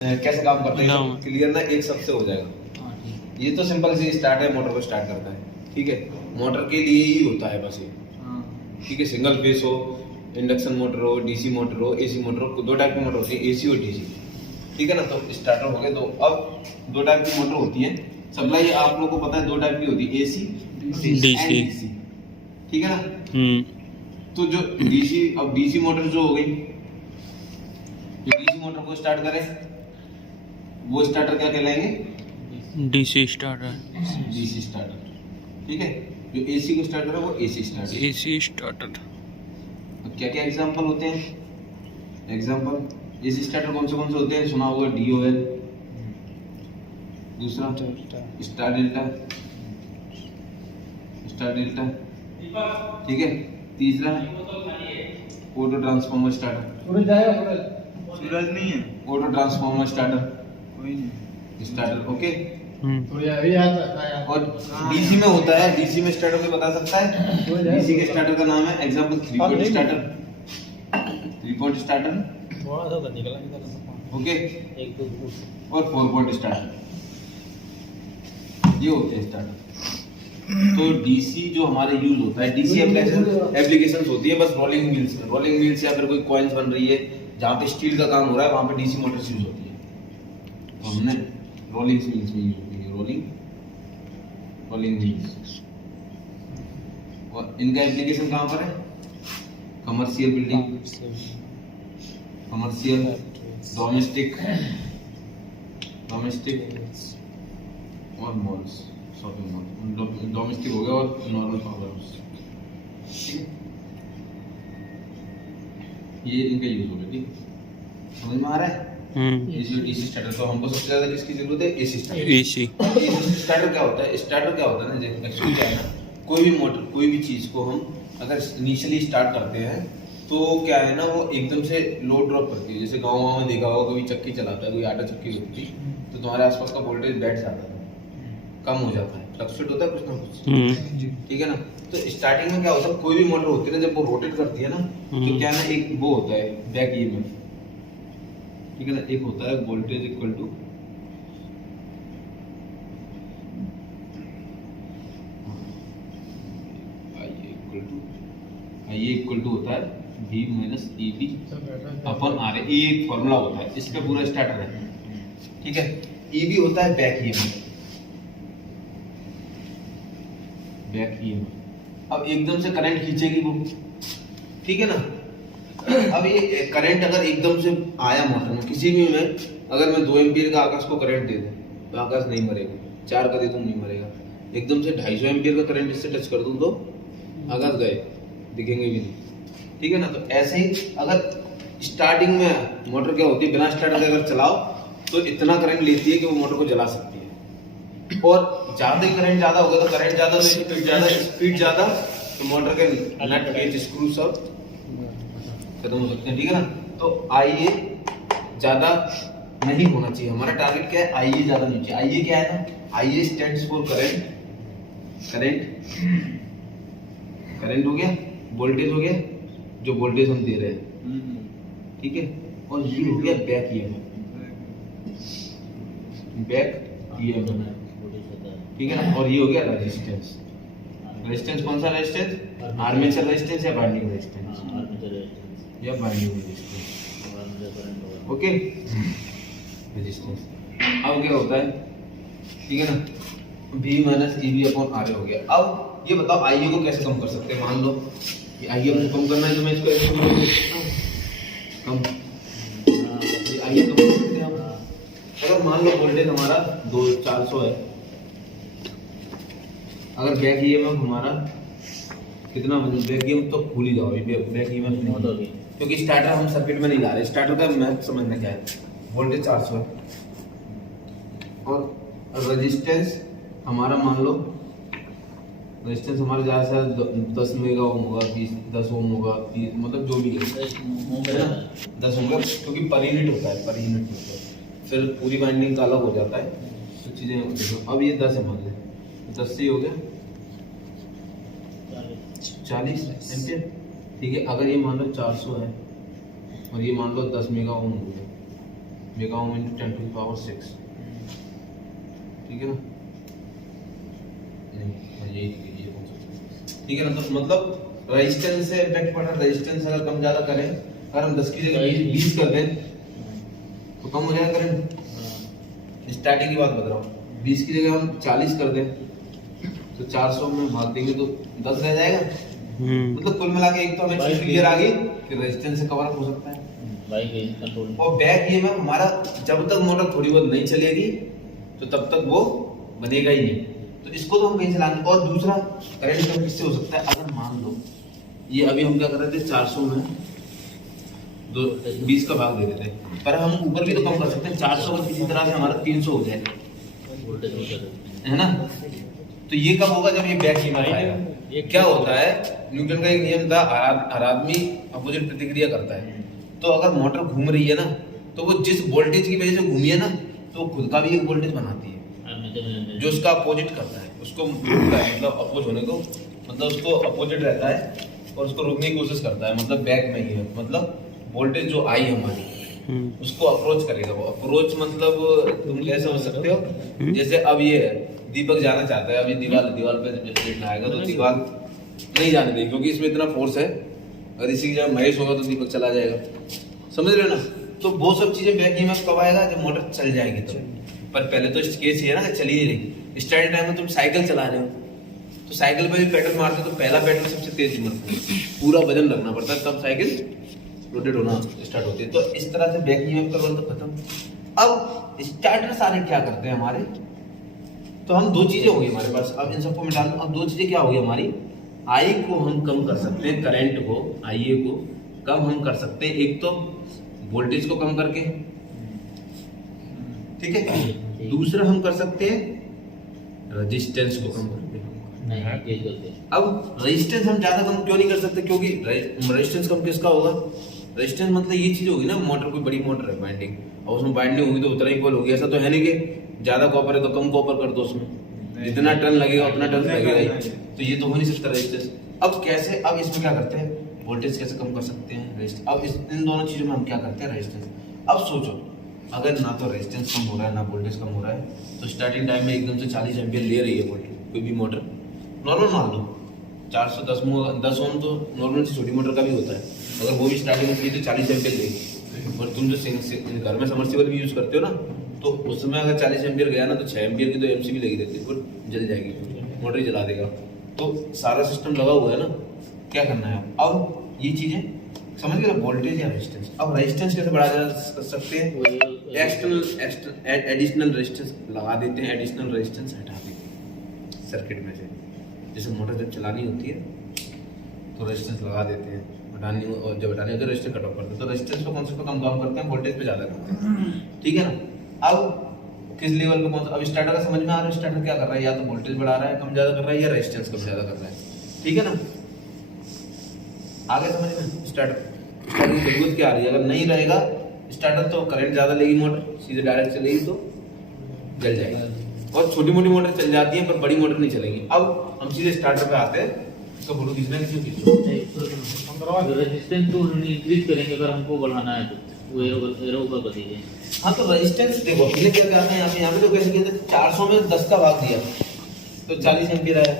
कैसे काम करते हैं क्लियर ना एक सबसे हो जाएगा। ये तो सिंपल सी स्टार्ट है, मोटर को स्टार्ट करता है, ठीक है। मोटर के लिए ही होता है बस ये, ठीक है। सिंगल फेस हो, इंडक्शन मोटर हो, डीसी मोटर हो, एसी मोटर हो, दो टाइप की मोटर होती है, एसी और डीसी, ठीक है ना। तो स्टार्टर हो गए। तो अब दो टाइप की मोटर होती है। सप्लाई आप लोगों को पता है दो टाइप की होती है, एसी डीसी, ठीक है ना। तो जो डीसी, अब डीसी मोटर जो हो गई, जो डीसी मोटर को स्टार्ट करें वो स्टार्टर क्या कहलाएंगे? DC starter. डीसी स्टार्टर, ठीक है। जो एसी को स्टार्ट करे वो एसी स्टार्टर। AC starter. अब क्या क्या एग्जांपल होते हैं? एग्जांपल एसी स्टार्टर कौन से होते हैं? सुना होगा डीओएल, दूसरा स्टार डेल्टा, ठीक है। तीसरा ऑटो ट्रांसफार्मर स्टार्टर, सूरज नहीं है, ऑटो ट्रांसफार्मर स्टार्टर, कोई नहीं स्टार्टर, ओके। और और डीसी में होता है, डीसी में स्टार्टर कोई बता सकता है? डीसी के स्टार्टर का नाम है example 3 port starter, 3 port starter, okay. और 4 पोर्ट स्टार्टर, ये होते हैं स्टार्टर। तो डीसी जो हमारे यूज होता है, डीसी एप्लीकेशंस होती है बस रोलिंग व्हील्स में, रोलिंग व्हील्स या फिर कोई कॉइल्स बन रही है जहाँ पे स्टील का काम हो रहा है, वहाँ पे डीसी मोटर्स यूज होती है। तो हमने रोलिंग व्हील्स में यूज होती है, रोलिंग व्हील्स। और इनका एप्लीकेशन कहाँ पर है? कमर्शियल बिल्डिंग, कमर्शियल, डोमेस्टिक और मॉल्स, शॉपिंग मॉल। डोमेस्टिक हो गया और नॉर्मल पावर हाउस, ये इनका यूज हो गया, ठीक है। समझ में आ रहा है? एसी और डीसी स्टार्टर। तो हमको सबसे ज्यादा किसकी जरूरत है? AC starter. एसी स्टार्टर क्या होता है? स्टार्टर क्या होता है ना, एक्चुअली क्या है ना, कोई भी मोटर, कोई भी चीज को हम अगर इनिशियली स्टार्ट करते हैं तो क्या है ना, वो एकदम से लोड ड्रॉप करती है। जैसे गाँव में देखा होगा, कोई चक्की चलाता है, कोई आटा चक्की होती है, तो तुम्हारे आसपास का वोल्टेज बैठ जाता है, कम हो जाता है, फ्लक्चुएट होता है कुछ ना कुछ, ठीक है ना। तो स्टार्टिंग में क्या होता है, कोई भी मोटर होती है ना, जब वो रोटेट करती है ना, तो क्या है ना, एक वो होता है बैक ईएमएफ, ठीक है ना। एक होता है वोल्टेज इक्वल टू आईए इक्वल टू होता है V माइनस EB अपन RA। ये एक फॉर्मूला होता है, इस पे पूरा स्टार्टर है, ठीक है। EB होता है बैक ईएमएफ, अब एकदम से करंट खींचेगी वो, ठीक है ना। अब ये करंट अगर एकदम से आया मोटर में, किसी भी में, अगर मैं 2 एम्पीयर का आकाश को करंट दे दूं तो आकाश नहीं मरेगा, 4 का दे दूं नहीं मरेगा। एकदम से 250 एम्पीयर का करंट इससे टच कर दूं तो आकाश गए, दिखेंगे भी नहीं, ठीक है ना। तो ऐसे ही अगर स्टार्टिंग में मोटर क्या होती है, बिना स्टार्टर के अगर चलाओ तो इतना करंट लेती है कि वो मोटर को जला सकती है। और ज्यादा ही करंट ज्यादा होगा तो करंट ज्यादा, स्पीड ज्यादा, तो मोटर के नट पेच स्क्रू सब खत्म हो सकते हैं, ठीक है ना। तो आईए ज्यादा नहीं होना चाहिए, हमारा टारगेट क्या है? आईए ज्यादा नहीं चाहिए। आईए क्या है ना, आईए स्टैंड्स फॉर करंट हो गया, वोल्टेज हो गया, जो वोल्टेज हम दे रहे हैं, ठीक है। और ये हो गया बैक ईएमएफ, ठीक है ना। और ये हो गया रेजिस्टेंस। रेजिस्टेंस कौन सा रेजिस्टेंस? आर्मेचर रेजिस्टेंस या बाइंडिंग रेजिस्टेंस, या बाइंडिंग रेजिस्टेंस, ओके। रेजिस्टेंस अब क्या होता है, ठीक है ना, V minus EB upon RA हो गया। अब ये बताओ आईए को कैसे कम कर सकते हैं? मान लो कि आईए को कम करना है तो मैं इसको ऐसे बोल सकता हूं, कम ये आईए कम कर सकते हैं हम। अगर मान लो वोल्टेज हमारा 400 है, अगर बैक ईएमएफ हमारा कितना, बैक ईएमएफ तो भूल ही जाओ, बैक ईएमएफ नहीं होगी क्योंकि स्टार्टर हम सर्किट में नहीं ला रहे। स्टार्टर का मैथ समझना क्या है, वोल्टेज 400 है और रेजिस्टेंस हमारा, मान लो रेजिस्टेंस हमारा ज़्यादा से 10 मेगा ओम होगा, 10 ओम होगा, 30, मतलब जो भी है 10 होगा, क्योंकि पर यूनिट होता है, फिर पूरी बाइंडिंग का अलग हो जाता है, तो चीज़ें। अब ये 10 है, मान लें 10 से ही हो गया 40 एम्पियर, ठीक है। अगर ये मान लो 400 है और ये मान लो 10 मेगा ओम हो गया, mega ohm into 10 to the power 6, ठीक है ना? नहीं ये कौन सा, ठीक है ना? तो मतलब रेजिस्टेंस से इफेक्ट पड़ रहा है। रेजिस्टेंस अगर कम ज्यादा करें, अगर हम 10 की जगह 20 कर दें तो कम हो जाएगा करंट। स्टार्टिंग की बात बता रहा हूँ। 20 की जगह हम 40 कर दें तो 400 में भाग देंगे तो 10 रह जाएगा। मतलब कुल मिला के एक तो हमें चीज क्लियर आ गई कि रेजिस्टेंस से कवर अप हो सकता है। और बैक ईएमएफ हमारा जब तक मोटर थोड़ी बहुत नहीं चलेगी तो तब तक वो बनेगा ही नहीं, तो इसको तो हम कहीं से लाएंगे। और दूसरा करंट कम किससे हो सकता है? अगर मान लो ये अभी हम क्या कर रहे थे, 400 में 20 का भाग दे रहे थे, पर हम ऊपर भी तो कम कर सकते हैं। 400 का किसी तरह से हमारा 300 हो जाए, है ना? तो ये कब होगा? जब ये बैक ईएमएफ आएगा। ये क्या होता है, न्यूटन का एक नियम था, हर आदमी अपोजिट प्रतिक्रिया करता है। तो अगर मोटर घूम रही है ना, तो वो जिस वोल्टेज की वजह से घूमी है ना, तो वो खुद का भी एक वोल्टेज बनाती है जो उसका अपोजिट करता है, उसको मतलब अपोज होने को, मतलब उसको अपोजिट रहता है और उसको रोकने की कोशिश करता है। मतलब बैक में ही है, मतलब वोल्टेज जो आई हमारी उसको अप्रोच करेगा। वो अप्रोच मतलब तुम कैसे समझ सकते हो, जैसे अब ये दीपक जाना चाहता है, अभी दीवार पे जब लेटना आएगा तो दीवार नहीं जाने देगी क्योंकि इसमें इतना फोर्स है। अगर इसी की जगह महेश होगा तो दीपक चला जाएगा, समझ रहे हो ना? तो वो सब चीजें बैक ईएमएफ कब आएगा? जब मोटर चल जाएगी तो। पर पहले तो केस ये है ना कि चल ही नहीं रही। स्टार्टिंग टाइम में तुम साइकिल चला रहे हो तो साइकिल पे भी पेडल मारते हो तो पहला पेडल सबसे तेज मारता है, पूरा वजन रखना पड़ता है, तब साइकिल रोटेट होना स्टार्ट होती है। तो इस तरह से बैक ईएमएफ का रोल तो खत्म। अब स्टार्टर सारे क्या करते हैं हमारे, तो हम दो चीजें होगी हमारे पास। अब इन सबको मिटा दो। अब दो चीजें क्या होगी हमारी, आई को हम कम कर सकते हैं, करंट को, आईए को कम हम कर सकते हैं। एक तो वोल्टेज को कम करके, ठीक है। दूसरा हम कर सकते हैं रेजिस्टेंस को कम करके। अब रेजिस्टेंस हम ज्यादा कम क्यों नहीं कर सकते? क्योंकि रेजिस्टेंस कम किसका होगा? रेजिस्टेंस मतलब ये चीज होगी ना, मोटर कोई बड़ी मोटर है बाइंडिंग, और उसमें बाइंडिंग होगी तो उतना ही कॉल होगी। ऐसा तो है नहीं कि ज्यादा कॉपर है तो कम कॉपर कर दो, उसमें जितना टन लगेगा उतना टन लगेगा, तो ये तो हो नहीं सकता रेजिस्टेंस। अब कैसे, अब इसमें क्या करते हैं, वोल्टेज कैसे कम कर सकते हैं, रेजिस्टेंस। अब इन दोनों चीजों में हम क्या करते हैं, रेजिस्टेंस। अब सोचो अगर ना तो रेजिस्टेंस कम हो रहा है ना वोल्टेज कम हो रहा है, तो स्टार्टिंग टाइम में एकदम से 40 एम्पियर ले रही है वोल्टेज कोई भी मोटर, नॉर्मल मान लो 410 ओम तो नॉर्मल से छोटी मोटर का भी होता है, अगर वो भी स्टार्टिंग में तो 40 एम्पियर लेगी। और तुम जो घर में समर्सिबल भी यूज करते हो ना, तो उसमें अगर 40 एम्पियर गया ना तो 6 एम्पियर की तो एमसीबी लगी रहती है, वो जल जाएगी, मोटर ही जला देगा। तो सारा सिस्टम लगा हुआ है ना, क्या करना है अब ये चीजें समझ गए, वोल्टेज या रेजिस्टेंस। अब रेजिस्टेंस कैसे बढ़ाया जा सकते हैं, एक्सटर्नल एडिशनल रेजिस्टेंस लगा देते हैं, एडिशनल रेजिस्टेंस हटा देते हैं सर्किट में से। जैसे मोटर जब चलानी होती है तो रेजिस्टेंस लगा देते हैं, हटानी और जब हटानी होती है रेजिस्टेंस कट ऑफ करते हैं। तो रेजिस्टेंस को कौन से पे कम करते हैं, वोल्टेज पे ज्यादा करते हैं, ठीक है ना। अब किस लेवल पे कौन सा, अब स्टार्टर का समझ में आ रहा है, स्टार्टर क्या कर रहा है, या तो वोल्टेज बढ़ा रहा है कम ज्यादा कर रहा है, या रेजिस्टेंस कम ज्यादा कर रहा है, ठीक है ना। आगे समझ में, स्टार्टर की जरूरत क्या आ रही है, अगर नहीं रहेगा स्टार्टर तो करंट ज्यादा लेगी, मोटर सीधे डायरेक्ट चलेगी तो जल जाएगी। और छोटी मोटी मोटर चल जाती है पर बड़ी मोटर नहीं चलेगी। अब हम सीधे स्टार्टर पे आते हैं, इसका फोटो खींचना किसी रेजिस्टेंस तो इंक्रीज करेंगे अगर हमको बढ़ाना है तो वो एरो ऊपर कर दीजिए। हाँ तो रेजिस्टेंस देखो पहले क्या करते हैं, यहाँ पे तो कैसे किया था, 400 में 10 का भाग दिया तो 40 एम्पीयर आया,